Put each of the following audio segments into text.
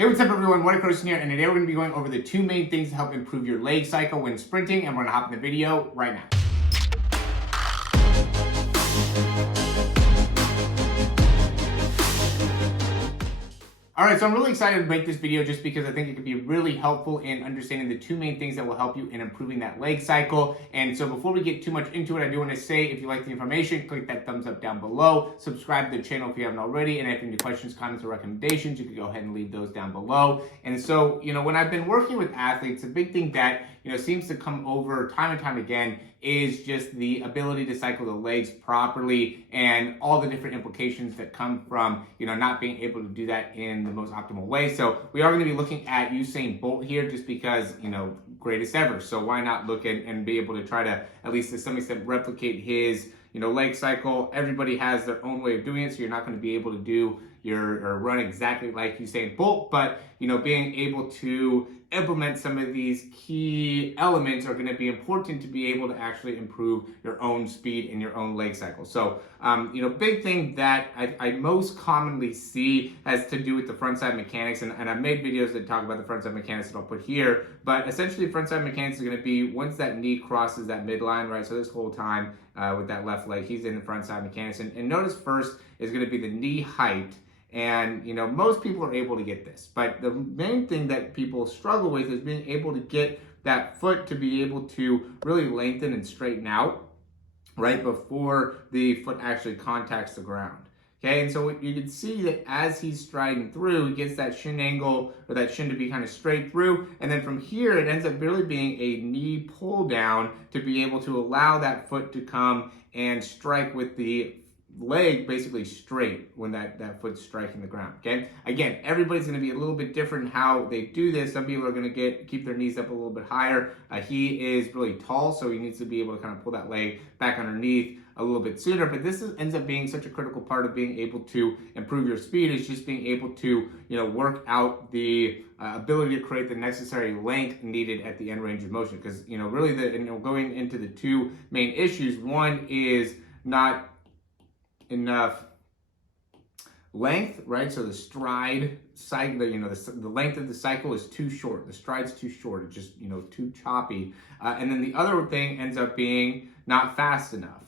Hey, what's up everyone? Morey Croson here, and today we're going to be going over the two main things to help improve your leg cycle when sprinting, and we're going to hop in the video right now. Alright, so I'm really excited to make this video just because I think it could be really helpful in understanding the two main things that will help you in improving that leg cycle. And so before we get too much into it, I do want to say, if you like the information, click that thumbs up down below, subscribe to the channel if you haven't already, and if you have any questions, comments, or recommendations, you can go ahead and leave those down below. And so, when I've been working with athletes, a big thing that, seems to come over time and time again is just the ability to cycle the legs properly and all the different implications that come from, not being able to do that in the most optimal way. So we are going to be looking at Usain Bolt here just because, greatest ever. So why not look at and be able to try to, at least to some extent, replicate his, leg cycle. Everybody has their own way of doing it, so you're not going to be able to do or run exactly like Usain Bolt, but being able to implement some of these key elements are going to be important to be able to actually improve your own speed and your own leg cycle. So, big thing that I most commonly see has to do with the front side mechanics, and I've made videos that talk about the front side mechanics that I'll put here, but essentially front side mechanics is going to be once that knee crosses that midline, right? So this whole time with that left leg, he's in the front side mechanics, and notice first is going to be the knee height. And, most people are able to get this, but the main thing that people struggle with is being able to get that foot to be able to really lengthen and straighten out right before the foot actually contacts the ground. Okay, and so you can see that as he's striding through, he gets that shin angle or that shin to be kind of straight through, and then from here it ends up really being a knee pull down to be able to allow that foot to come and strike with the leg basically straight when that foot's striking the ground. Okay, again, everybody's going to be a little bit different in how they do this. Some people are going to keep their knees up a little bit higher. He is really tall, so he needs to be able to kind of pull that leg back underneath a little bit sooner, but this ends up being such a critical part of being able to improve your speed. Is just being able to work out the ability to create the necessary length needed at the end range of motion, because really going into the two main issues, one is not enough length, right? So the stride cycle, the length of the cycle is too short. The stride's too short. It's just, too choppy. And then the other thing ends up being not fast enough,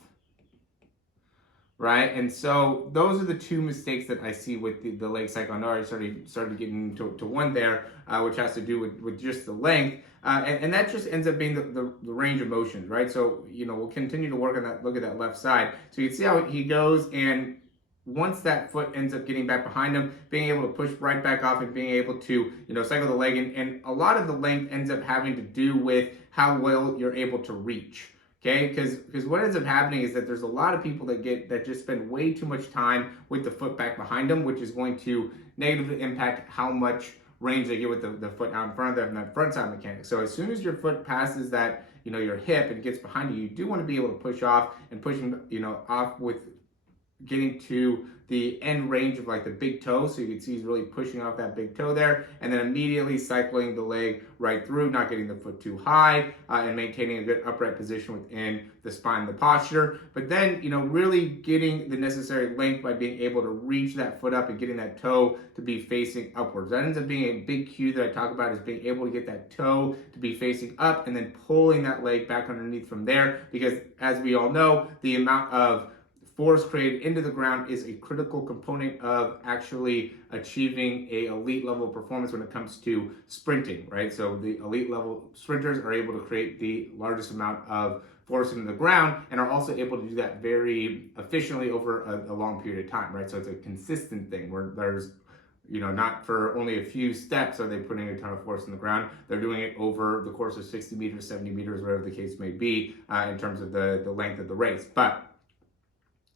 right? And so those are the two mistakes that I see with the leg cycle. I know I started getting into one there, which has to do with just the length. And that just ends up being the range of motion, right? So, we'll continue to work on that, look at that left side. So you can see how he goes, and once that foot ends up getting back behind him, being able to push right back off and being able to, cycle the leg. And a lot of the length ends up having to do with how well you're able to reach. Okay, because what ends up happening is that there's a lot of people that just spend way too much time with the foot back behind them, which is going to negatively impact how much range they get with the foot out in front of them, and that front side mechanic. So as soon as your foot passes that, your hip and gets behind you, you do want to be able to push off and push them, off with getting to the end range of like the big toe. So you can see he's really pushing off that big toe there, and then immediately cycling the leg right through, not getting the foot too high, and maintaining a good upright position within the spine, the posture. But then, really getting the necessary length by being able to reach that foot up and getting that toe to be facing upwards. That ends up being a big cue that I talk about, is being able to get that toe to be facing up and then pulling that leg back underneath from there, because as we all know, the amount of force created into the ground is a critical component of actually achieving a elite level of performance when it comes to sprinting, right? So the elite level sprinters are able to create the largest amount of force into the ground and are also able to do that very efficiently over a long period of time, right? So it's a consistent thing where there's not for only a few steps are they putting a ton of force in the ground. They're doing it over the course of 60 meters, 70 meters, whatever the case may be, in terms of the length of the race. But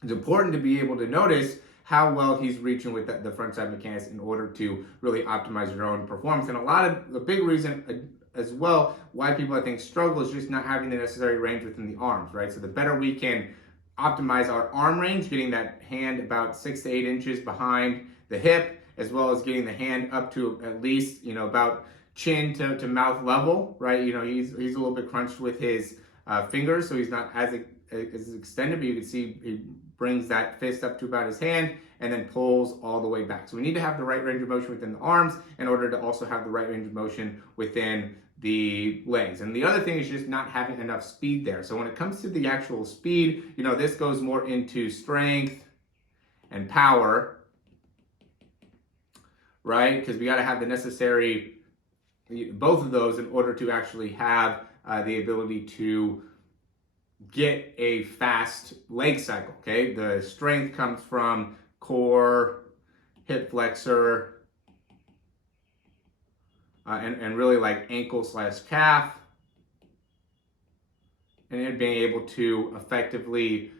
it's important to be able to notice how well he's reaching with the front side mechanics in order to really optimize your own performance. And the big reason as well why people I think struggle is just not having the necessary range within the arms, right? So the better we can optimize our arm range, getting that hand about 6 to 8 inches behind the hip, as well as getting the hand up to at least, about chin to mouth level, right? He's a little bit crunched with his fingers, so he's not as extended, but you can see he brings that fist up to about his hand and then pulls all the way back. So we need to have the right range of motion within the arms in order to also have the right range of motion within the legs. And the other thing is just not having enough speed there. So when it comes to the actual speed, this goes more into strength and power, right? Because we got to have the necessary, both of those in order to actually have the ability to get a fast leg cycle, okay? The strength comes from core, hip flexor, and really like ankle/calf, and then being able to effectively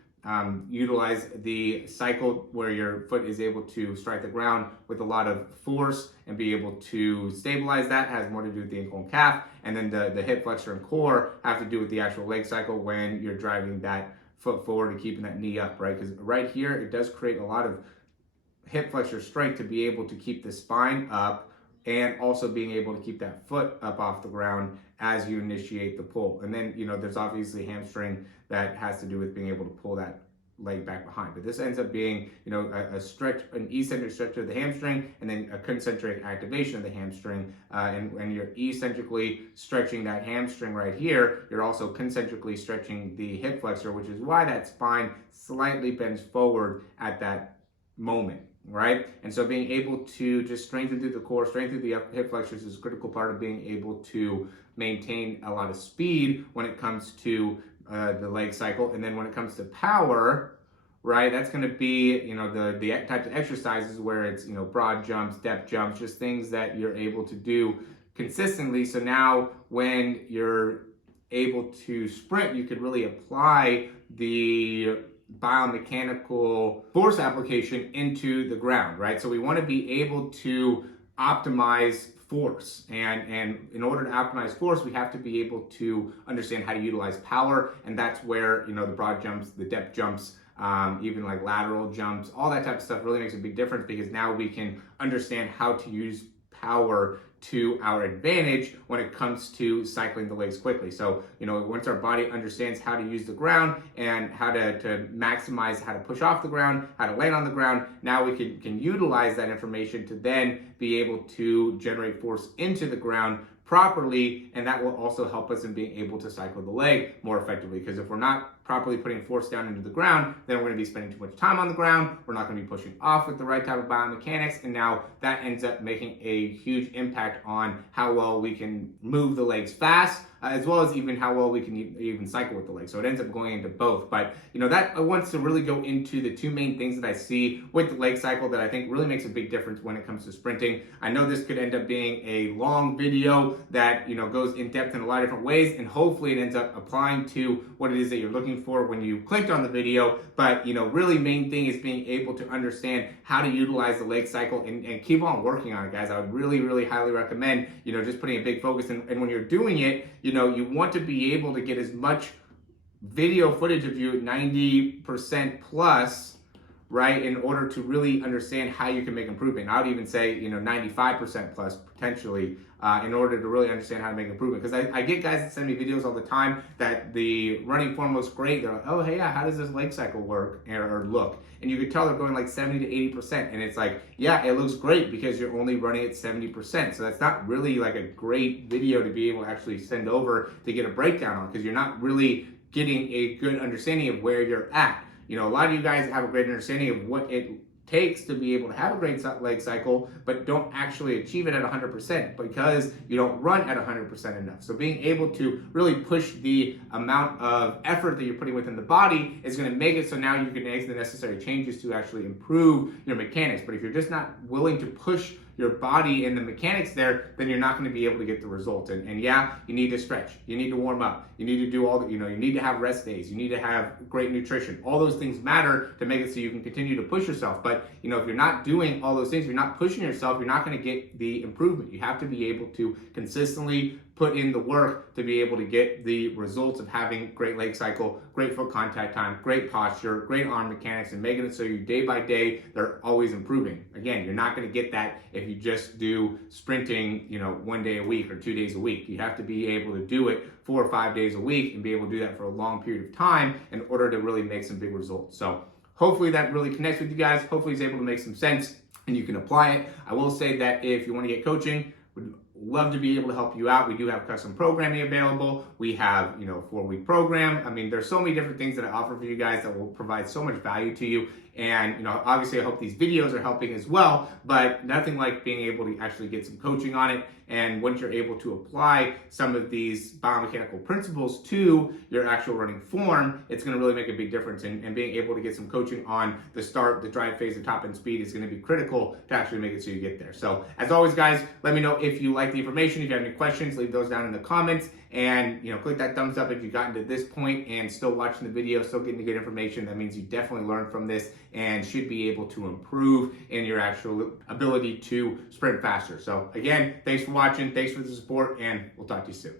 utilize the cycle where your foot is able to strike the ground with a lot of force and be able to stabilize that has more to do with the ankle and calf. And then the hip flexor and core have to do with the actual leg cycle when you're driving that foot forward and keeping that knee up, right? Because right here, it does create a lot of hip flexor strength to be able to keep the spine up and also being able to keep that foot up off the ground as you initiate the pull. And then, there's obviously hamstring that has to do with being able to pull that leg back behind. But this ends up being, a stretch, an eccentric stretch of the hamstring, and then a concentric activation of the hamstring. And when you're eccentrically stretching that hamstring right here, you're also concentrically stretching the hip flexor, which is why that spine slightly bends forward at that moment, right? And so being able to just strengthen through the core, strengthen through the hip flexors is a critical part of being able to maintain a lot of speed when it comes to the leg cycle. And then when it comes to power, right, that's going to be, the types of exercises where it's, broad jumps, depth jumps, just things that you're able to do consistently. So now when you're able to sprint, you could really apply the biomechanical force application into the ground, right? So we want to be able to optimize force, and in order to optimize force, we have to be able to understand how to utilize power, and that's where the broad jumps, the depth jumps, even like lateral jumps, all that type of stuff really makes a big difference, because now we can understand how to use power to our advantage when it comes to cycling the legs quickly. So, once our body understands how to use the ground and how to maximize how to push off the ground, how to land on the ground, now we can utilize that information to then be able to generate force into the ground properly, and that will also help us in being able to cycle the leg more effectively. Because if we're not properly putting force down into the ground, then we're going to be spending too much time on the ground, we're not going to be pushing off with the right type of biomechanics, and now that ends up making a huge impact on how well we can move the legs fast, as well as even how well we can even cycle with the legs. So it ends up going into both. But that wants to really go into the two main things that I see with the leg cycle that I think really makes a big difference when it comes to sprinting. I know this could end up being a long video that goes in depth in a lot of different ways, and hopefully it ends up applying to what it is that you're looking for when you clicked on the video. But really main thing is being able to understand how to utilize the leg cycle and keep on working on it, guys. I would really, really highly recommend just putting a big focus, and when you're doing it, you want to be able to get as much video footage of you at 90% plus, right, in order to really understand how you can make improvement. I would even say 95% plus potentially, in order to really understand how to make improvement. Because I get guys that send me videos all the time that the running form looks great. They're like, oh, hey, yeah, how does this leg cycle work or look? And you could tell they're going like 70 to 80%. And it's like, yeah, it looks great because you're only running at 70%. So that's not really like a great video to be able to actually send over to get a breakdown on, because you're not really getting a good understanding of where you're at. A lot of you guys have a great understanding of what it takes to be able to have a great leg cycle, but don't actually achieve it at 100% because you don't run at 100% enough. So being able to really push the amount of effort that you're putting within the body is going to make it so now you can make the necessary changes to actually improve your mechanics. But if you're just not willing to push your body and the mechanics there, then you're not going to be able to get the results. And yeah, you need to stretch, you need to warm up, you need to do all the, you need to have rest days, you need to have great nutrition. All those things matter to make it so you can continue to push yourself. But if you're not doing all those things, you're not pushing yourself, you're not going to get the improvement. You have to be able to consistently put in the work to be able to get the results of having great leg cycle, great foot contact time, great posture, great arm mechanics, and making it so you day by day, they're always improving. Again, you're not going to get that if you just do sprinting, 1 day a week or 2 days a week. You have to be able to do it 4 or 5 days a week and be able to do that for a long period of time in order to really make some big results. So hopefully that really connects with you guys. Hopefully it's able to make some sense and you can apply it. I will say that if you want to get coaching, would love to be able to help you out. We do have custom programming available. We have, 4-week program. I mean, there's so many different things that I offer for you guys that will provide so much value to you. And, obviously I hope these videos are helping as well, but nothing like being able to actually get some coaching on it. And once you're able to apply some of these biomechanical principles to your actual running form, it's going to really make a big difference. And being able to get some coaching on the start, the drive phase, the top end speed is going to be critical to actually make it so you get there. So as always, guys, let me know if you like the information. If you have any questions, leave those down in the comments. And, click that thumbs up if you've gotten to this point and still watching the video, still getting the good information. That means you definitely learned from this and should be able to improve in your actual ability to sprint faster. So again, thanks for watching. Thanks for the support, and we'll talk to you soon.